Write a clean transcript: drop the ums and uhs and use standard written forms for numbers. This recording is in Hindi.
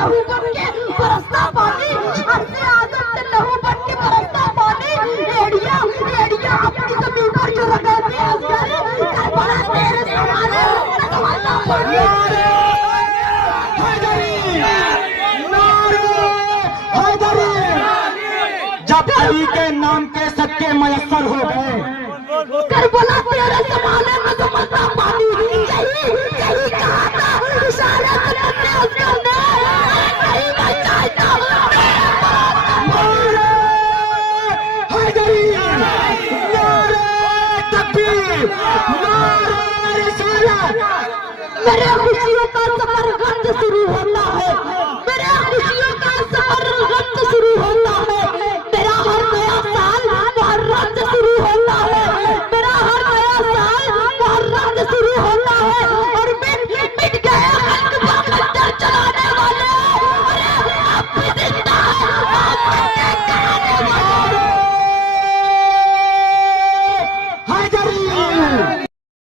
लहू बन के बरसता पानी, हमसे आदम से लहू बन के बरसता पानी। एड़िया एड़िया अपनी जमीन पर जो लगाते हैं करबला तेरे सहारे लगवाता पानी। जब अली के नाम के सत्य मयसर हो गए, करबला तेरे समाने में तो मरता पानी। यही यही कहा था इशारे से तुमने उसको ने नहीं बचाया। हैदरी नारे तकबीर, नारे रिसालत। मेरे खुशियों का सफर गम से शुरू होता है, मेरे खुशियों का सफर गम से शुरू होता है। मेरा हर नया साल मुहर्रम से शुरू होता है, मेरा हर नया साल मुहर्रम से शुरू होता है।